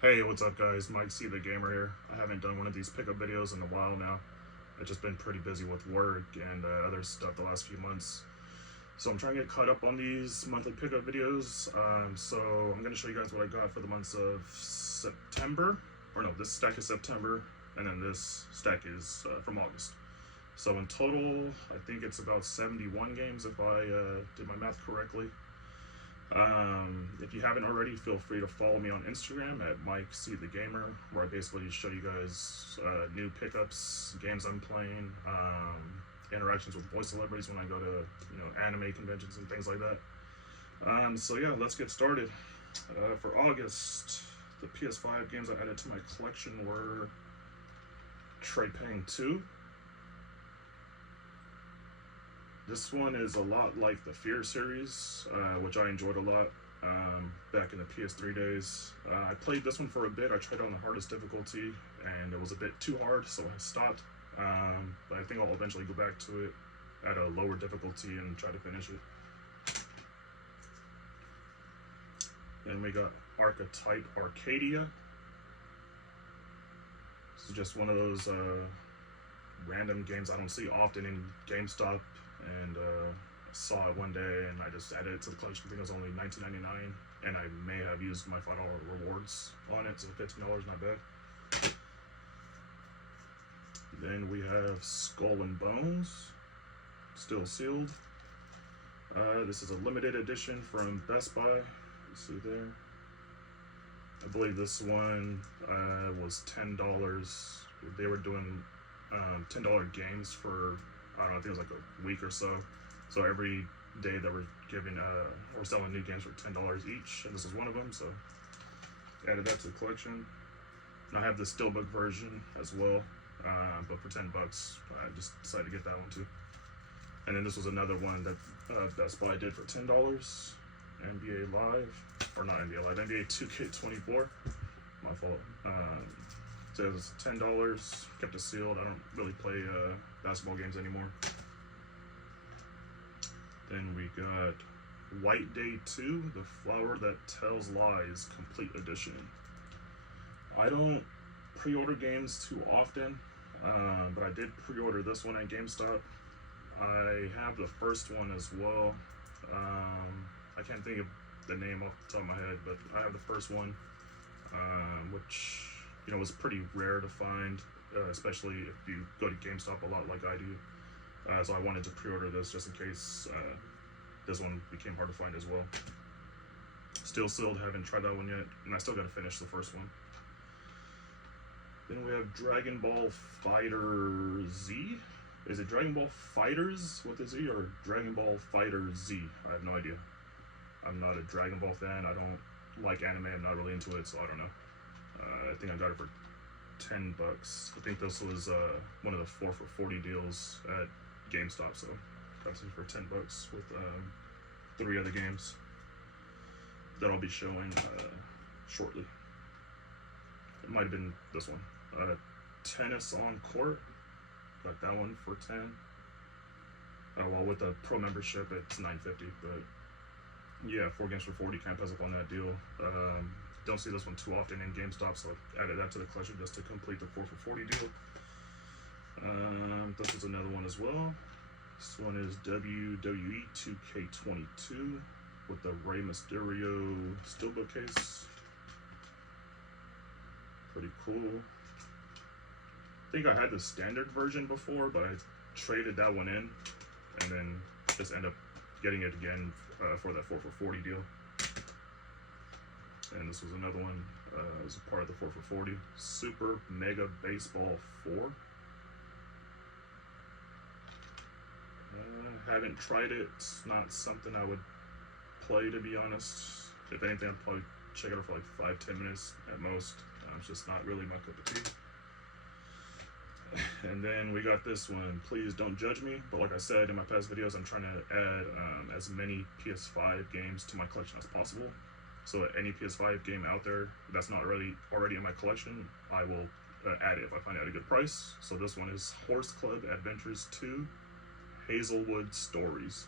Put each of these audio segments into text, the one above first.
Hey, what's up guys? Mike C the Gamer here. I haven't done one of these pickup videos in a while now. I've just been pretty busy with work and other stuff the last few months. So I'm trying to get caught up on these monthly pickup videos. So I'm going to show you guys what I got for the months of September. Or no, this stack is September and then this stack is from August. So in total, I think it's about 71 games if I did my math correctly. If you haven't already, feel free to follow me on Instagram at Mike C the Gamer, where I basically show you guys new pickups, games I'm playing, interactions with voice celebrities when I go to anime conventions and things like that. So yeah, let's get started. For August, the PS5 games I added to my collection were Trey Pang 2. This one is a lot like the Fear series, which I enjoyed a lot back in the PS3 days. I played this one for a bit. I tried on the hardest difficulty, and it was a bit too hard, so I stopped. But I think I'll eventually go back to it at a lower difficulty and try to finish it. Then we got Archetype Arcadia. This is just one of those random games I don't see often in GameStop, and I saw it one day and I just added it to the collection. I think it was only $19.99, and I may have used my $5 rewards on it, so $15, not bad. Then we have Skull and Bones, still sealed. This is a limited edition from Best Buy. You see there. I believe this one was $10. They were doing $10 games for, I don't know, I think it was like a week or so. So every day they were giving or selling new games for $10 each, and this was one of them. So added that to the collection. And I have the steelbook version as well, but for $10, I just decided to get that one too. And then this was another one that Best Buy did for $10. NBA Live, or not NBA Live, NBA 2K24. My fault. So it was $10. Kept it sealed. I don't really play basketball games anymore. Then we got White Day 2, The Flower That Tells Lies, Complete Edition. I don't pre-order games too often, but I did pre-order this one at GameStop. I have the first one as well. I can't think of the name off the top of my head, but I have the first one, which was pretty rare to find, especially if you go to GameStop a lot like I do. So I wanted to pre-order this just in case this one became hard to find as well. Still sealed, haven't tried that one yet, and I still got to finish the first one. Then we have Dragon Ball Fighter Z. Is it Dragon Ball Fighters with a Z or Dragon Ball Fighter Z? I have no idea. I'm not a Dragon Ball fan. I don't like anime. I'm not really into it, so I don't know. I think I got it for $10. I think this was one of the 4 for $40 deals at GameStop, so got it for $10 with 3 other games that I'll be showing shortly. It might have been this one. Tennis on Court. Got that one for 10. Well, with the pro membership, it's $9.50, but yeah, 4 games for 40, can't pass up on that deal. Don't see this one too often in GameStop, so I added that to the collection just to complete the 4 for 40 deal. This is another one as well. This one is WWE 2K22 with the Rey Mysterio steelbook case. Pretty cool. I think I had the standard version before, but I traded that one in and then just end up getting it again for that 4 for 40 deal. And this was another one as a part of the 4 for 40. Super Mega Baseball 4. Haven't tried it. It's not something I would play, to be honest. If anything, I'd probably check it out for like 5-10 minutes at most. It's just not really my cup of tea. And then we got this one, Please Don't Judge Me. But like I said in my past videos, I'm trying to add as many PS5 games to my collection as possible. So any PS5 game out there that's not already in my collection, I will add it if I find it at a good price. So this one is Horse Club Adventures 2, Hazelwood Stories.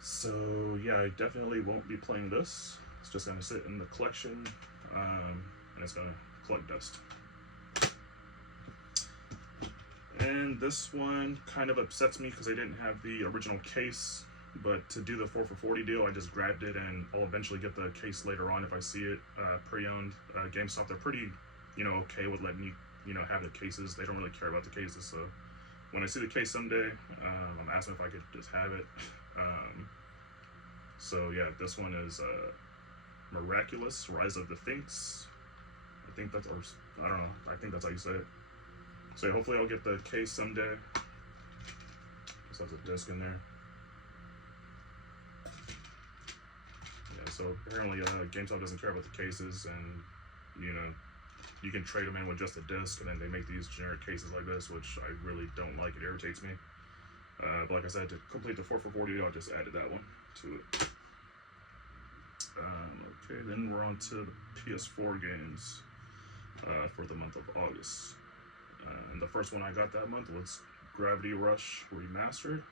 So yeah, I definitely won't be playing this. It's just gonna sit in the collection and it's gonna collect dust. And this one kind of upsets me because I didn't have the original case, but to do the 4 for 40 deal, I just grabbed it, and I'll eventually get the case later on if I see it pre-owned. GameStop, they're pretty, okay with letting you, have the cases. They don't really care about the cases, so when I see the case someday, I'm asking if I could just have it. So yeah, this one is Miraculous Rise of the Sphinx. I think that's, or I don't know, I think that's how you say it. So yeah, hopefully I'll get the case someday. Just has a disc in there. Yeah, so apparently GameStop doesn't care about the cases, and you can trade them in with just a disc, and then they make these generic cases like this, which I really don't like. It irritates me. But like I said, to complete the 4 for 40, I just added that one to it. Okay, then we're on to the PS4 games for the month of August. And the first one I got that month was Gravity Rush Remastered.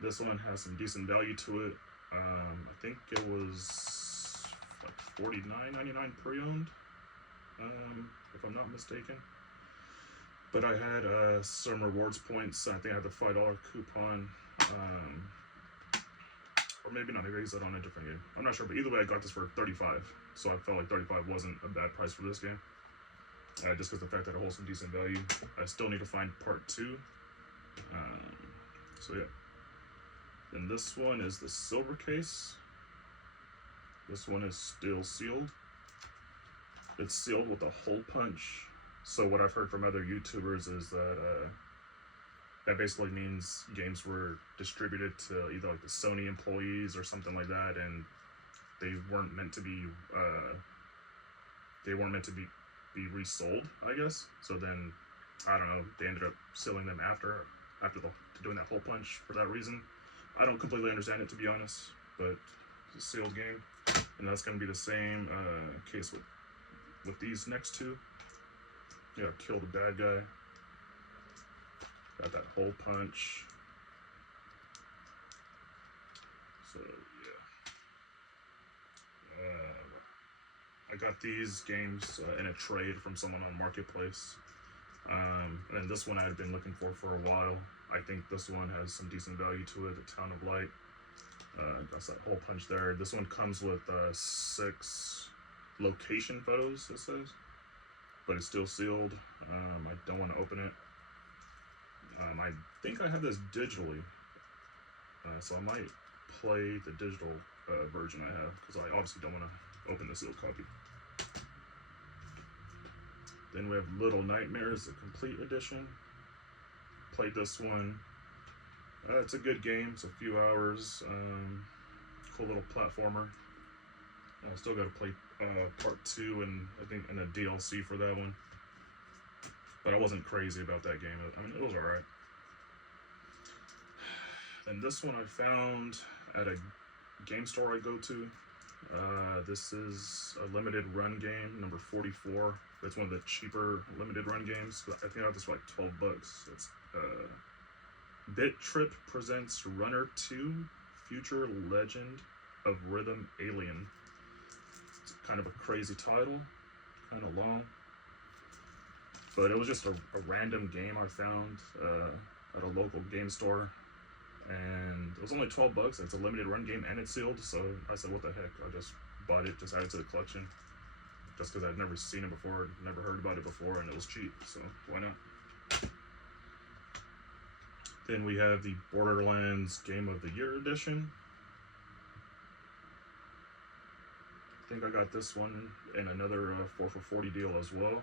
This one has some decent value to it. I think it was like $49.99 pre-owned, if I'm not mistaken. But I had some rewards points. I think I had the $5 coupon, or maybe not. Maybe I used that on a different game. I'm not sure, but either way, I got this for $35. So I felt like $35 wasn't a bad price for this game. Just because the fact that it holds some decent value. I still need to find part 2. So yeah. Then this one is the silver case. This one is still sealed. It's sealed with a hole punch. So what I've heard from other YouTubers is that that basically means games were distributed to either like the Sony employees or something like that, and they weren't meant to be resold, I guess. So then, I don't know, they ended up selling them after doing that hole punch for that reason. I don't completely understand it, to be honest, but it's a sealed game, and that's going to be the same case with these next two. Yeah, kill the bad guy. Got that hole punch. So yeah. I got these games in a trade from someone on Marketplace. And this one I had been looking for a while. I think this one has some decent value to it. The Town of Light. That's that hole punch there. This one comes with 6 location photos, it says. But it's still sealed. I don't want to open it. I think I have this digitally. So I might play the digital version I have, because I obviously don't want to open the sealed copy. Then we have Little Nightmares, the complete edition. Played this one. It's a good game. It's a few hours. Cool little platformer. I still got to play part 2 and I think a DLC for that one. But I wasn't crazy about that game. I mean, it was alright. And this one I found at a game store I go to. This is a limited run game, number 44. It's one of the cheaper limited run games. I think I got this for like $12. It's Bit Trip presents Runner 2 Future Legend of Rhythm Alien. It's kind of a crazy title, kind of long. But it was just a random game I found at a local game store. And it was only $12. It's a limited run game and it's sealed. So I said, what the heck? I just bought it, just added it to the collection. Just because I'd never seen it before, never heard about it before, and it was cheap. So why not? Then we have the Borderlands Game of the Year edition. I think I got this one in another 4 for 40 deal as well.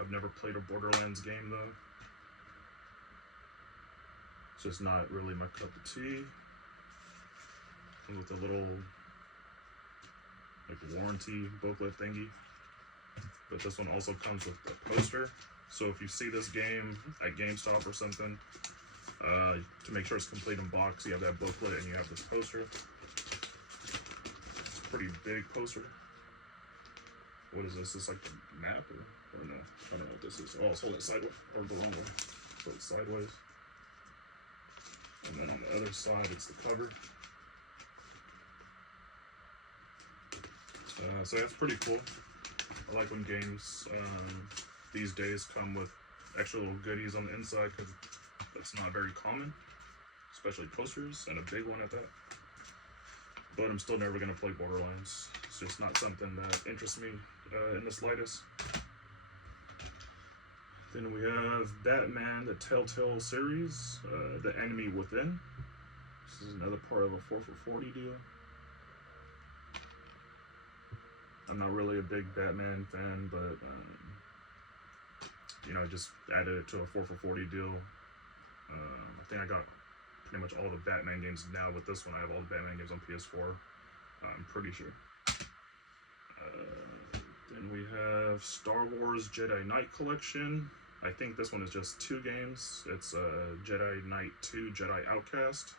I've never played a Borderlands game though. It's just not really my cup of tea. Comes with a little like warranty booklet thingy. But this one also comes with a poster. So if you see this game at GameStop or something, to make sure it's complete in box, you have that booklet and you have this poster. It's a pretty big poster. What is this? Is this like the map or no? I don't know what this is. Oh, it's hold it sideways or the wrong way. So it's sideways. And then on the other side, it's the cover. So that's pretty cool. I like when games these days come with extra little goodies on the inside, because that's not very common, especially posters, and a big one at that. But I'm still never going to play Borderlands. It's just not something that interests me in the slightest. Then we have Batman, the Telltale series, The Enemy Within. This is another part of a 4 for $40 deal. I'm not really a big Batman fan, but you know, I just added it to a 4 for $40 deal. I think I got pretty much all the Batman games now. With this one, I have all the Batman games on PS4. I'm pretty sure. Then we have Star Wars Jedi Knight Collection. I think this one is just 2 games. It's Jedi Knight 2 Jedi Outcast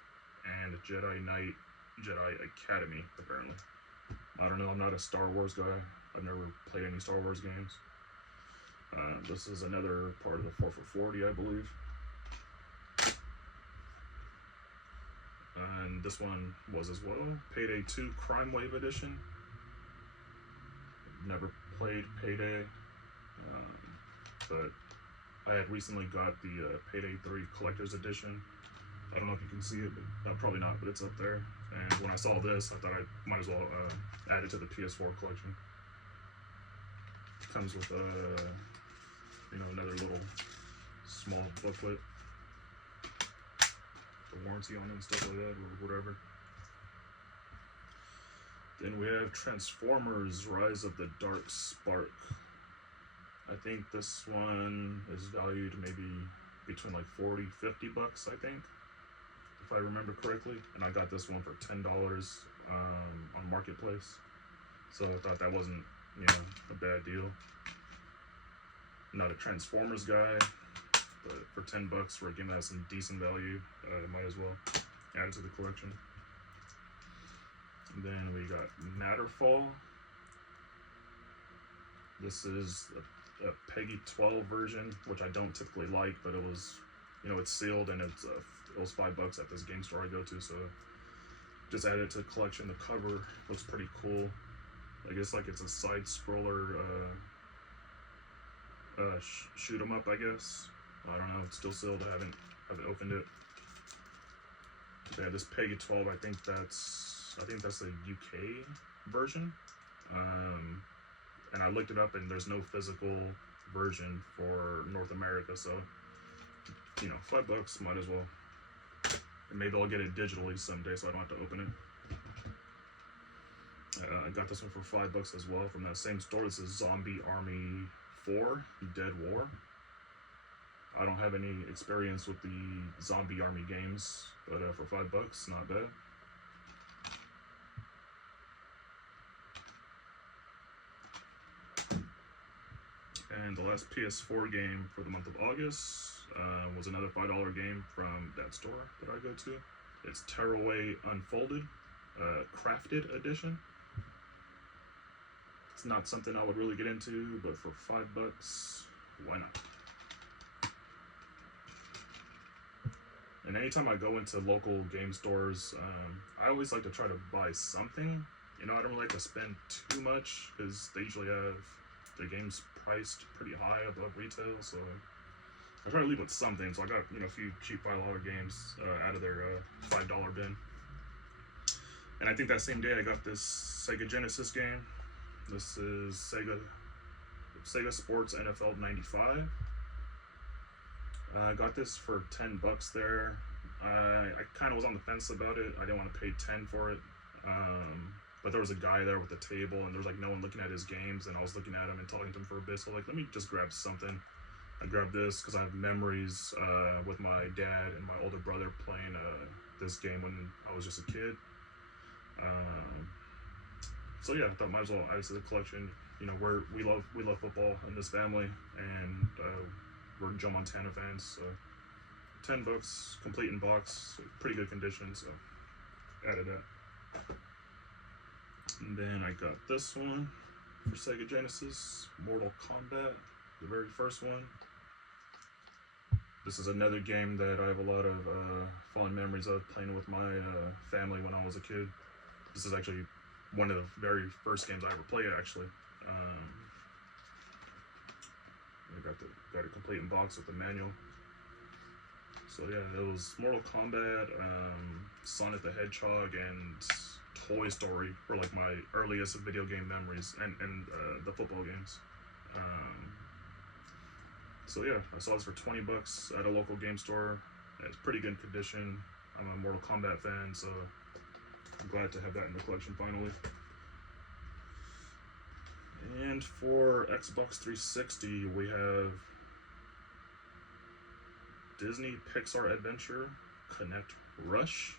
and Jedi Knight Jedi Academy, apparently. I don't know, I'm not a Star Wars guy. I've never played any Star Wars games. This is another part of the 4 for $40, I believe. And this one was as well. Payday 2 Crime Wave Edition. Never played Payday, but I had recently got the Payday 3 Collector's Edition. I don't know if you can see it, but probably not, but it's up there. And when I saw this, I thought I might as well add it to the PS4 collection. It comes with you know, another little small booklet, the warranty on it and stuff like that, or whatever. Then we have Transformers Rise of the Dark Spark. I think this one is valued maybe between like 40, 50 bucks, I think, if I remember correctly. And I got this one for $10 on Marketplace. So I thought that wasn't, you know, a bad deal. I'm not a Transformers guy, but for 10 bucks for a game that has some decent value, might as well add it to the collection. And then we got Matterfall. This is a Peggy 12 version, which I don't typically like, but it was, you know, it's sealed, and it was $5 at this game store I go to, so just added it to the collection. The cover looks pretty cool. I guess like it's a side scroller shoot 'em up, I guess. I don't know, it's still sealed. I haven't opened it. So yeah, this Peggy 12, I think that's the UK version. And I looked it up, and there's no physical version for North America, so, you know, $5, might as well. And maybe I'll get it digitally someday, so I don't have to open it. I got this one for $5 as well from that same store. This is Zombie Army 4 Dead War. I don't have any experience with the Zombie Army games, but for $5, not bad. And the last PS4 game for the month of August was another $5 game from that store that I go to. It's Tearaway Unfolded, Crafted Edition. It's not something I would really get into, but for $5, why not? And anytime I go into local game stores, I always like to try to buy something. You know, I don't really like to spend too much, because they usually have the games priced pretty high above retail, so I try to leave with something. So I got, you know, a few cheap $5 games out of their $5 bin. And I think that same day I got this Sega Genesis game. This is Sega Sports NFL 95. I got this for $10 there. I kind of was on the fence about it. I didn't want to pay $10 for it. But there was a guy there with a table, and there was like no one looking at his games, and I was looking at him and talking to him for a bit, so like, let me just grab something. I grabbed this because I have memories with my dad and my older brother playing this game when I was just a kid. So yeah, I thought might as well add it to the collection. You know, we love football in this family, and we're Joe Montana fans, so $10, complete in box, pretty good condition, so added that. And then I got this one for Sega Genesis, Mortal Kombat, the very first one. This is another game that I have a lot of fond memories of playing with my family when I was a kid. This is actually one of the very first games I ever played, actually. I got it complete in box with the manual. So yeah, it was Mortal Kombat, Sonic the Hedgehog, and Toy Story were like my earliest video game memories, and the football games. So yeah, I saw this for 20 bucks at a local game store. It's pretty good condition. I'm a Mortal Kombat fan, so I'm glad to have that in the collection finally. And for Xbox 360, we have Disney Pixar Adventure Connect Rush.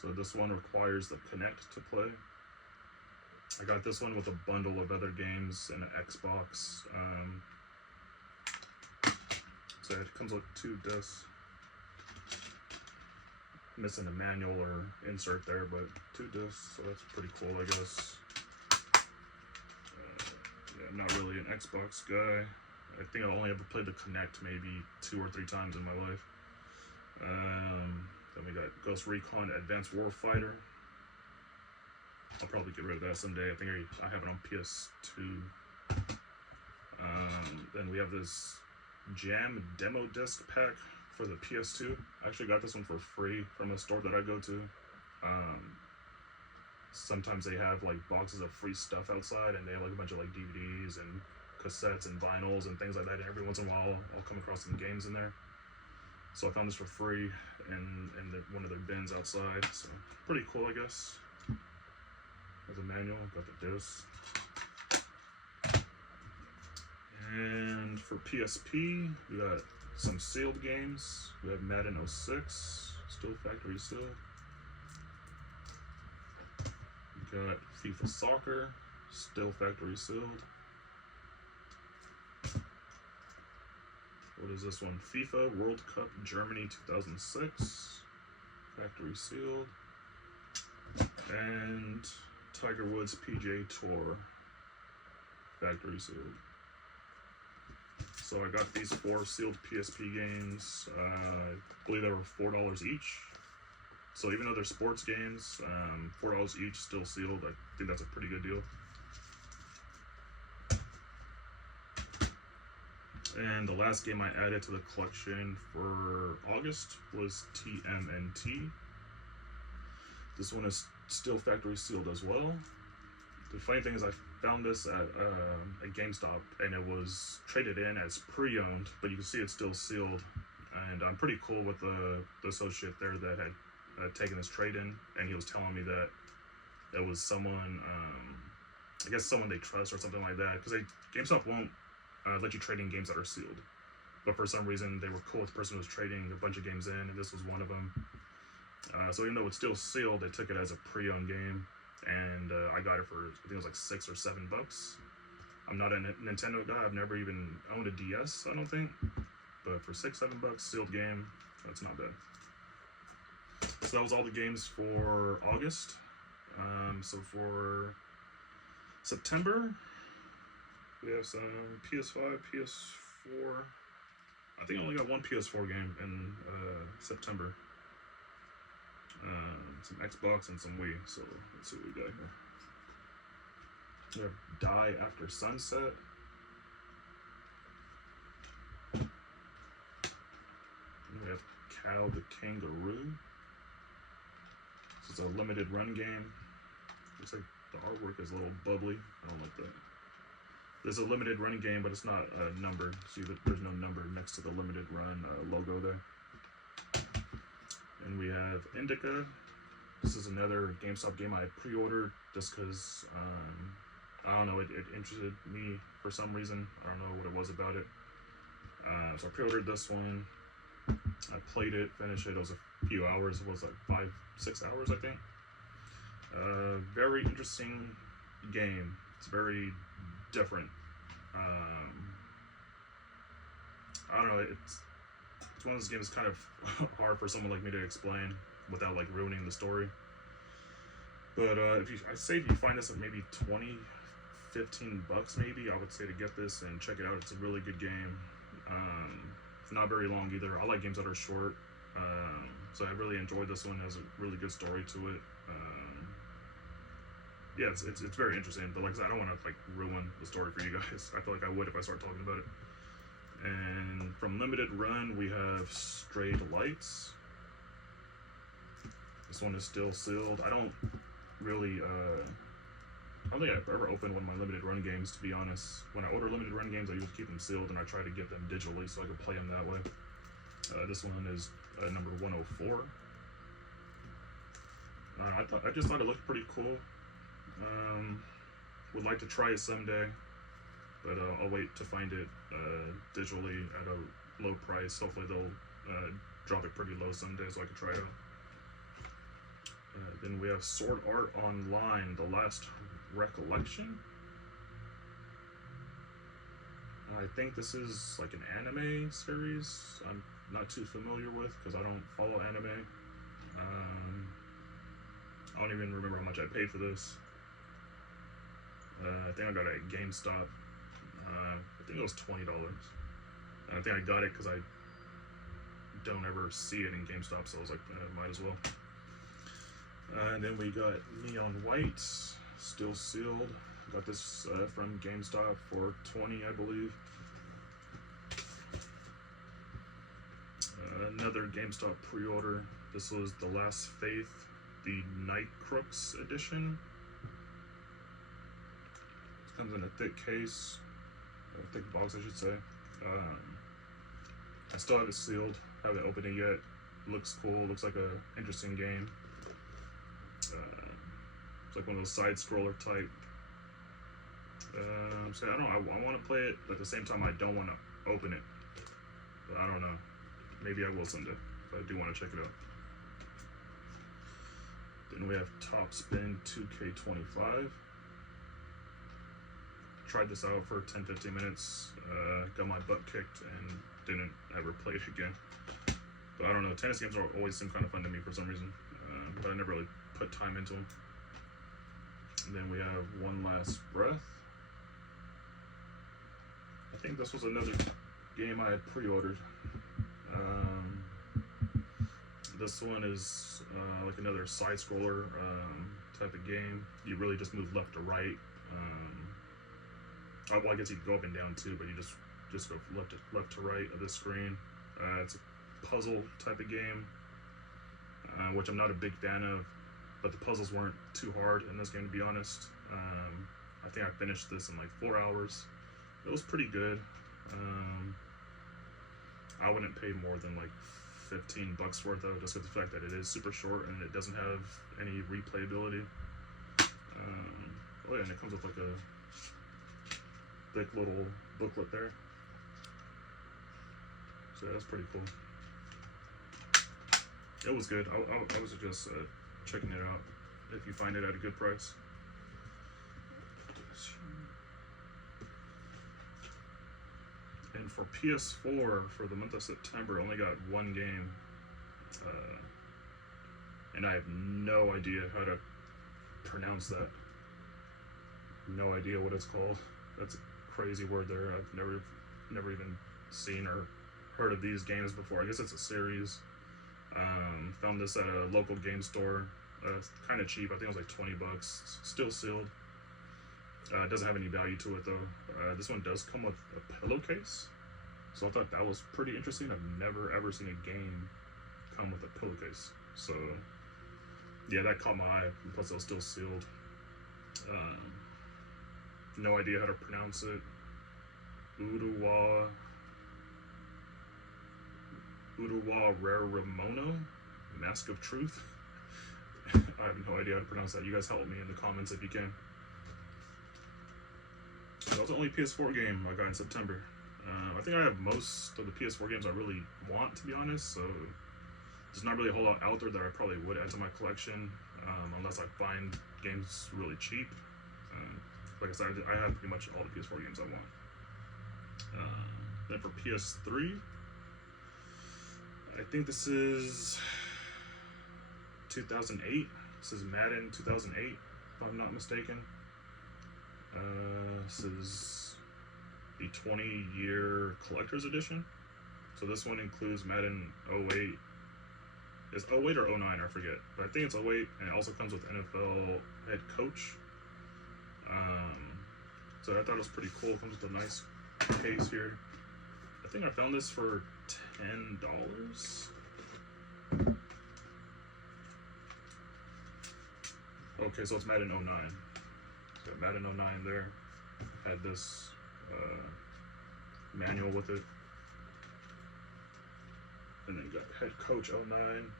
So this one requires the Connect to play. I got this one with a bundle of other games and an Xbox. So it comes with 2 discs. Missing a manual or insert there, but 2 discs, so that's pretty cool, I guess. Yeah, I'm not really an Xbox guy. I think I only ever played the Kinect maybe 2 or 3 times in my life. Then we got Ghost Recon Advanced Warfighter. I'll probably get rid of that someday. I think I have it on PS2. Then we have this Jam Demo Disc Pack for the PS2. I actually got this one for free from a store that I go to. Sometimes they have like boxes of free stuff outside, and they have like a bunch of like DVDs and cassettes and vinyls and things like that, and every once in a while I'll come across some games in there. So I found this for free in one of their bins outside, so pretty cool, I guess. There's a manual, got the disc. And for PSP, we got some sealed games. We have Madden 06, still factory sealed. We got FIFA Soccer, still factory sealed. What is this one? FIFA World Cup Germany 2006, factory sealed. And Tiger Woods PGA Tour, factory sealed. So I got these 4 sealed PSP games. I believe they were $4 each. So even though they're sports games, $4 each, still sealed. I think that's a pretty good deal. And the last game I added to the collection for August was TMNT. This one is still factory sealed as well. The funny thing is I found this at a GameStop, and it was traded in as pre-owned, but you can see it's still sealed. And I'm pretty cool with the associate there that had taken this trade in, and he was telling me that it was someone, I guess someone they trust or something like that, because GameStop won't let you trade in games that are sealed. But for some reason, they were cool with the person who was trading a bunch of games in, and this was one of them. So even though it's still sealed, they took it as a pre-owned game, and I got it for, I think it was like $6 or $7. I'm not a Nintendo guy. I've never even owned a DS, I don't think. But for $6, $7 sealed game, that's not bad. So that was all the games for August. So for September, we have some PS5, PS4. I think I only got one PS4 game in September. Some Xbox and some Wii. So let's see what we got here. We have Die After Sunset. And we have Cow the Kangaroo. This is a limited run game. Looks like the artwork is a little bubbly. I don't like that. There's a limited run game, but it's not numbered. See that there's no number next to the limited run logo there. And we have Indica. This is another GameStop game I pre-ordered just because, I don't know, it interested me for some reason. I don't know what it was about it. So I pre-ordered this one. I played it, finished it. It was a few hours. It was like 5-6 hours, I think. Very interesting game. It's very different. I don't know. It's one of those games kind of hard for someone like me to explain without like ruining the story. But I'd say if you find this at maybe $20, $15 maybe, I would say to get this and check it out. It's a really good game. It's not very long either. I like games that are short. So I really enjoyed this one. It has a really good story to it. Yeah, it's very interesting. But like I said, I don't want to like ruin the story for you guys. I feel like I would if I start talking about it. And from limited run, we have Strayed Lights. This one is still sealed. I don't really, I don't think I've ever opened one of my limited run games, to be honest. When I order limited run games, I usually keep them sealed and I try to get them digitally so I can play them that way. This one is number 104. I just thought it looked pretty cool. Would like to try it someday, but I'll wait to find it digitally at a low price. Hopefully they'll drop it pretty low someday so I can try it out. Then we have Sword Art Online, The Last Recollection. I think this is like an anime series I'm not too familiar with because I don't follow anime. I don't even remember how much I paid for this. I think I got it at GameStop. I think it was $20. And I think I got it because I don't ever see it in GameStop, so I was like, might as well. And then we got Neon White, still sealed. Got this from GameStop for $20, I believe. Another GameStop pre-order. This was The Last Faith, the Night Crooks edition. This comes in a thick case, a thick box, I should say. I still have it sealed, haven't opened it yet. Looks cool, looks like a interesting game. It's like one of those side scroller type. So I don't know, I want to play it, but at the same time I don't want to open it. But I don't know. Maybe I will someday, but I do want to check it out. Then we have Top Spin 2K25. Tried this out for 10-15 minutes, got my butt kicked and didn't ever play it again. But I don't know, tennis games always seem kind of fun to me for some reason, but I never really put time into them. And then we have One Last Breath. I think this was another game I had pre-ordered. This one is like another side scroller type of game. You really just move left to right. Well, I guess you can go up and down too, but you just go left to right of the screen. It's a puzzle type of game, which I'm not a big fan of, but the puzzles weren't too hard in this game, to be honest. I think I finished this in like 4 hours. It was pretty good. I wouldn't pay more than like $15 worth though, just with the fact that it is super short and it doesn't have any replayability. Oh yeah, and it comes with like a thick little booklet there. So that's pretty cool. It was good. I was just checking it out if you find it at a good price. And for PS4, for the month of September, I only got one game. And I have no idea how to pronounce that. No idea what it's called. That's a crazy word there. I've never even seen or heard of these games before. I guess it's a series. Found this at a local game store. Kind of cheap. I think it was like $20. Still sealed. It doesn't have any value to it though. This one does come with a pillowcase, so I thought that was pretty interesting. I've never ever seen a game come with a pillowcase, so yeah, that caught my eye. Plus, it was still sealed. No idea how to pronounce it. Uruwa Raremono, Mask of Truth. I have no idea how to pronounce that. You guys help me in the comments if you can. That was the only PS4 game I got in September. I think I have most of the PS4 games I really want, to be honest, so there's not really a whole lot out there that I probably would add to my collection, unless I find games really cheap. Like I said, I have pretty much all the PS4 games I want. Then for PS3, I think this is 2008. This is Madden 2008, if I'm not mistaken. This is the 20-year collector's edition. So this one includes Madden 08. Is 08 or 09? I forget. But I think it's 08, and it also comes with NFL head coach. So I thought it was pretty cool. It comes with a nice case here. I think I found this for $10. Okay, so it's Madden 09. So Madden 09 there. Had this manual with it. And then you got Head Coach 09.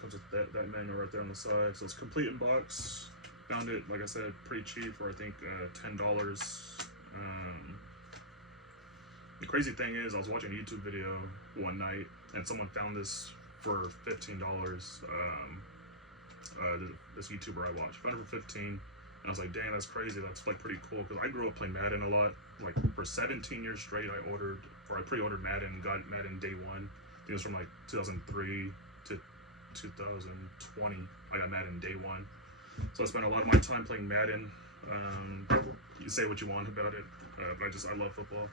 Comes with that manual right there on the side. So it's complete in box. Found it, like I said, pretty cheap for I think $10. The crazy thing is, I was watching a YouTube video one night, and someone found this for $15. This YouTuber I watched found it for 15, and I was like, "Dang, that's crazy. That's like pretty cool." Because I grew up playing Madden a lot. Like for 17 years straight, I pre-ordered Madden, got Madden day one. It was from like 2003 to 2020. I got Madden day one. So I spent a lot of my time playing Madden. You say what you want about it, but I love football.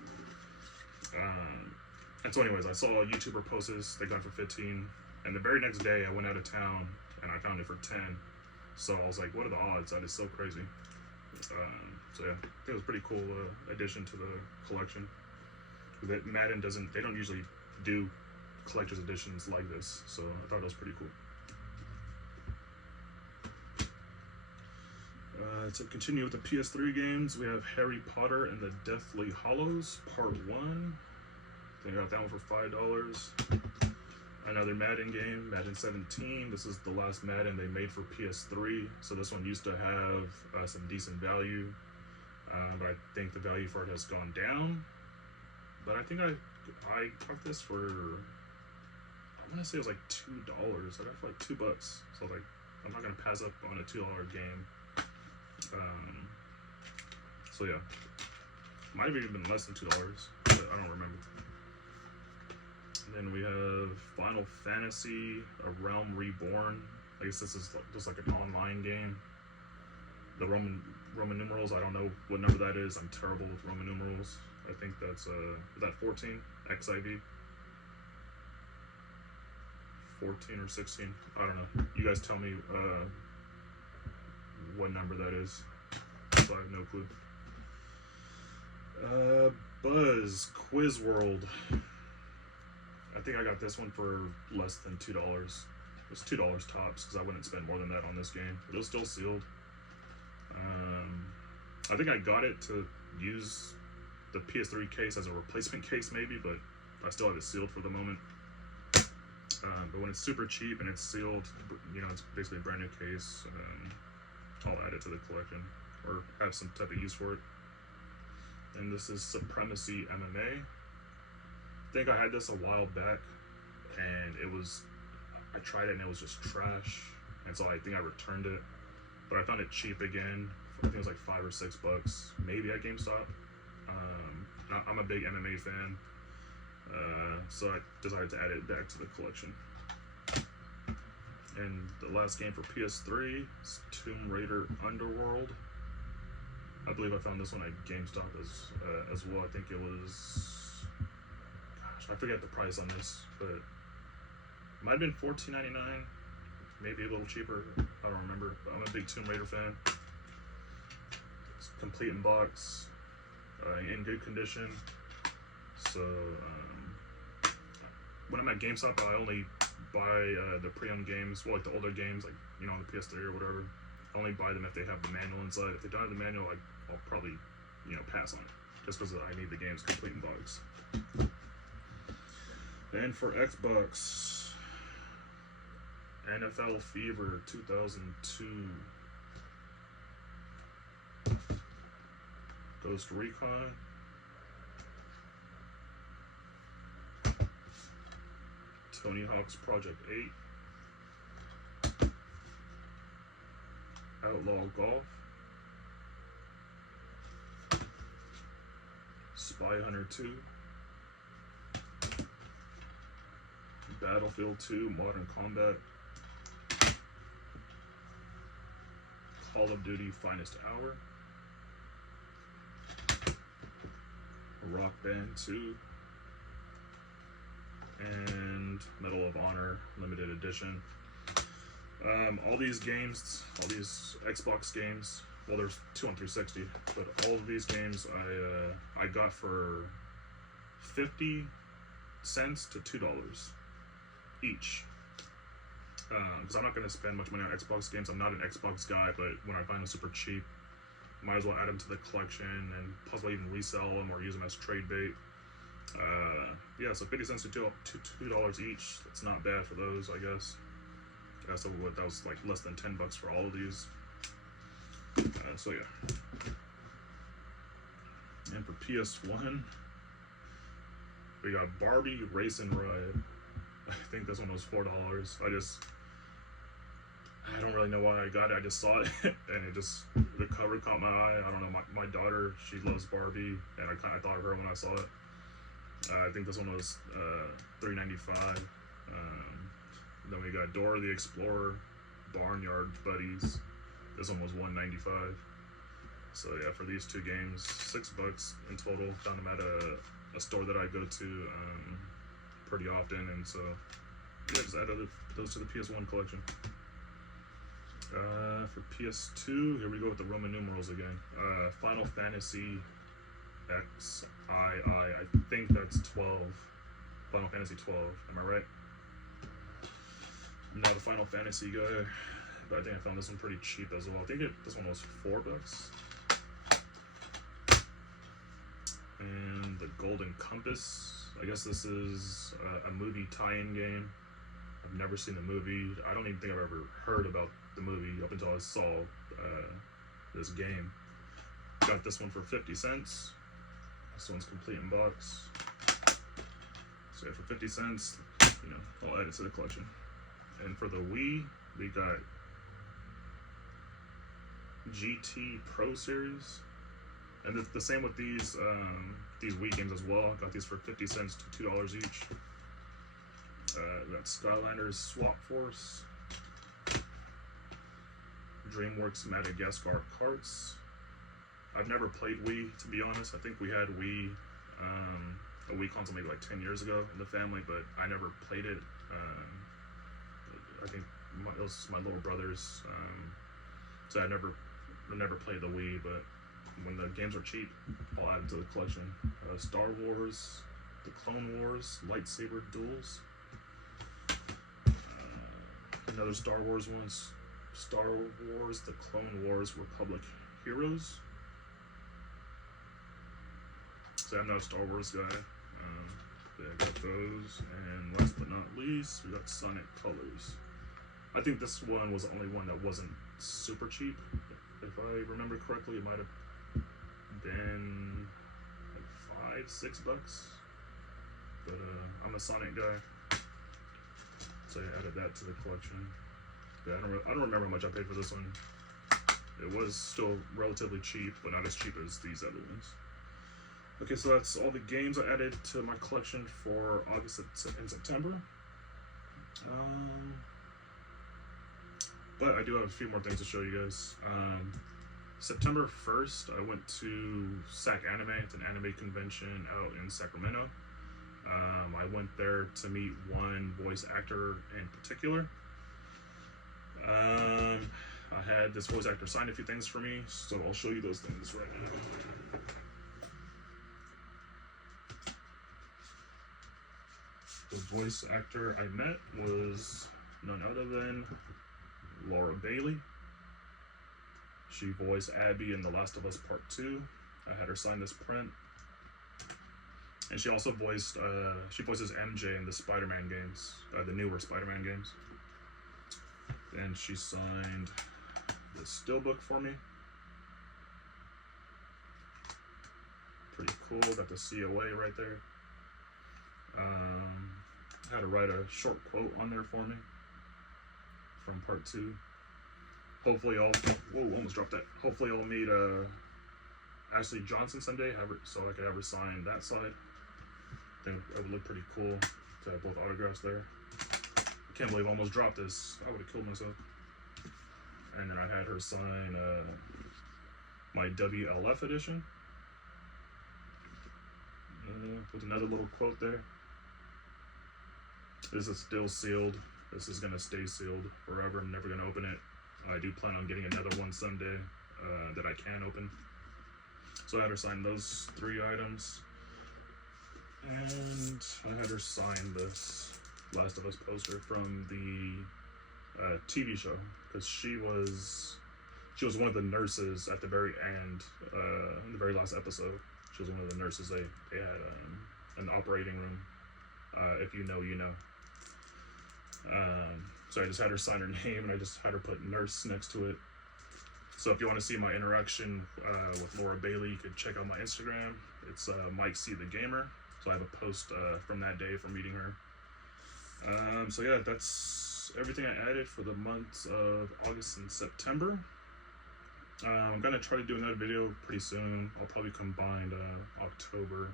And so anyways, I saw a YouTuber post this, they got it for 15, and the very next day I went out of town and I found it for 10. So I was like, what are the odds? That is so crazy. So yeah, it was a pretty cool addition to the collection. That Madden they don't usually do collector's editions like this, so I thought it was pretty cool. To continue with the PS3 games, we have Harry Potter and the Deathly Hallows Part 1. I think I got that one for $5. Another Madden game, Madden 17. This is the last Madden they made for PS3, so this one used to have some decent value, but I think the value for it has gone down. But I think I got this for, I want to say it was like $2. I got it for like $2. So like, I'm not gonna pass up on a $2 game. So yeah, might have even been less than $2, but I don't remember. And then we have Final Fantasy: A Realm Reborn. I guess this is just like an online game. The Roman numerals, I don't know what number that is. I'm terrible with Roman numerals. I think that's is that 14 XIV? 14 or 16? I don't know. You guys tell me what number that is. So I have no clue. Buzz Quiz World. I think I got this one for less than $2. It was $2 tops because I wouldn't spend more than that on this game. But it was still sealed. I think I got it to use the PS3 case as a replacement case maybe, but I still have it sealed for the moment. But when it's super cheap and it's sealed, you know, it's basically a brand new case, I'll add it to the collection or have some type of use for it. And this is Supremacy MMA. I think I had this a while back, and I tried it and it was just trash, and so I think I returned it, but I found it cheap again. I think it was like $5 or $6, maybe at GameStop. I'm a big MMA fan, so I decided to add it back to the collection. And the last game for PS3 is Tomb Raider Underworld. I believe I found this one at GameStop as well. I think it was, gosh, I forget the price on this, but it might have been $14.99, maybe a little cheaper. I don't remember. But I'm a big Tomb Raider fan. It's complete in box, in good condition. So when I'm at GameStop, I only buy the pre-owned games, well, like the older games, like, you know, on the PS3 or whatever. I only buy them if they have the manual inside. If they don't have the manual, I'll probably, you know, pass on it, just because I need the games complete in box. Then for Xbox, NFL Fever 2002, Ghost Recon, Tony Hawk's Project 8, Outlaw Golf, Spy Hunter 2, Battlefield 2 Modern Combat, Call of Duty Finest Hour, Rock Band 2, and Medal of Honor Limited Edition. All these games, all these Xbox games, well, there's 2 on 360, but all of these games I got for 50 cents to $2 each. Because I'm not going to spend much money on Xbox games. I'm not an Xbox guy, but when I find them super cheap, might as well add them to the collection and possibly even resell them or use them as trade bait. Yeah, so 50 cents to $2 each. That's not bad for those, I guess. Yeah, so what, that was like less than 10 bucks for all of these. So yeah. And for PS1, we got Barbie Racing Ride. I think this one was $4. I don't really know why I got it. I just saw it and the cover caught my eye. I don't know, my daughter, she loves Barbie, and I thought of her when I saw it. I think this one was $3.95. Then we got Dora the Explorer, Barnyard Buddies. This one was $1.95. So yeah, for these two games, $6 in total. Found them at a store that I go to pretty often, and so yeah, just added those to the PS1 collection. For PS2, here we go with the Roman numerals again. Final Fantasy XII, I think that's 12. Final Fantasy 12, am I right? I'm not a Final Fantasy guy, but I think I found this one pretty cheap as well. I think this one was $4. And the Golden Compass. I guess this is a movie tie-in game. I've never seen the movie. I don't even think I've ever heard about the movie up until I saw this game. Got this one for 50 cents. This one's complete in box. So yeah, for 50 cents, I'll add it to the collection. And for the Wii, we got GT Pro Series. And the same with these Wii games as well. Got these for 50 cents to $2 each. We got Skylanders Swap Force, DreamWorks Madagascar Karts. I've never played Wii, to be honest. I think we had Wii, a Wii console maybe like 10 years ago in the family, but I never played it. I think it was my little brother's, so I never played the Wii, but when the games are cheap, I'll add it to the collection. Star Wars, the Clone Wars, Lightsaber Duels. Another Star Wars ones. Star Wars, the Clone Wars, Republic Heroes. So I'm not a Star Wars guy. Yeah, I got those. And last but not least, we got Sonic Colors. I think this one was the only one that wasn't super cheap. If I remember correctly, it might have been like $5-6. But I'm a Sonic guy, so I added that to the collection. Yeah, I don't remember how much I paid for this one. It was still relatively cheap, but not as cheap as these other ones. Okay, so that's all the games I added to my collection for August and September. But I do have a few more things to show you guys. September 1st, I went to SAC Anime. It's an anime convention out in Sacramento. I went there to meet one voice actor in particular. I had this voice actor sign a few things for me, so I'll show you those things right now. The voice actor I met was none other than Laura Bailey. She voiced Abby in The Last of Us Part 2. I had her sign this print. And she also voices MJ in the Spider-Man games, the newer Spider-Man games. And she signed this steelbook for me. Pretty cool, got the COA right there. I had to write a short quote on there for me from Part 2. Hopefully almost dropped that. Hopefully I'll meet Ashley Johnson someday, so I could have her sign that side. I think it would look pretty cool to have both autographs there. I can't believe I almost dropped this. I would have killed myself. And then I had her sign my WLF edition with another little quote there. This is still sealed. This is gonna stay sealed forever. I'm never gonna open it. I do plan on getting another one someday. that I can open. So I had her sign those 3 items. And I had her sign this Last of Us poster from the TV show, because she was one of the nurses at the very end, in the very last episode. She was one of the nurses they had in the operating room. If you know, you know. So I just had her sign her name, and I just had her put nurse next to it. So if you want to see my interaction with Laura Bailey, you could check out my Instagram. It's Mike C the Gamer. So I have a post from that day from meeting her. So yeah, that's everything I added for the months of August and September. I'm gonna try to do another video pretty soon. I'll probably combine October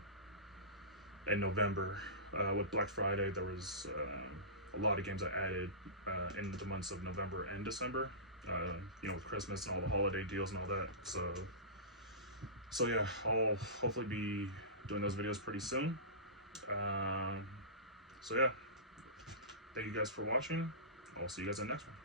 and November. With Black Friday, there was a lot of games I added in the months of November and December. You know, with Christmas and all the holiday deals and all that. So yeah, I'll hopefully be doing those videos pretty soon. So yeah, thank you guys for watching. I'll see you guys in the next one.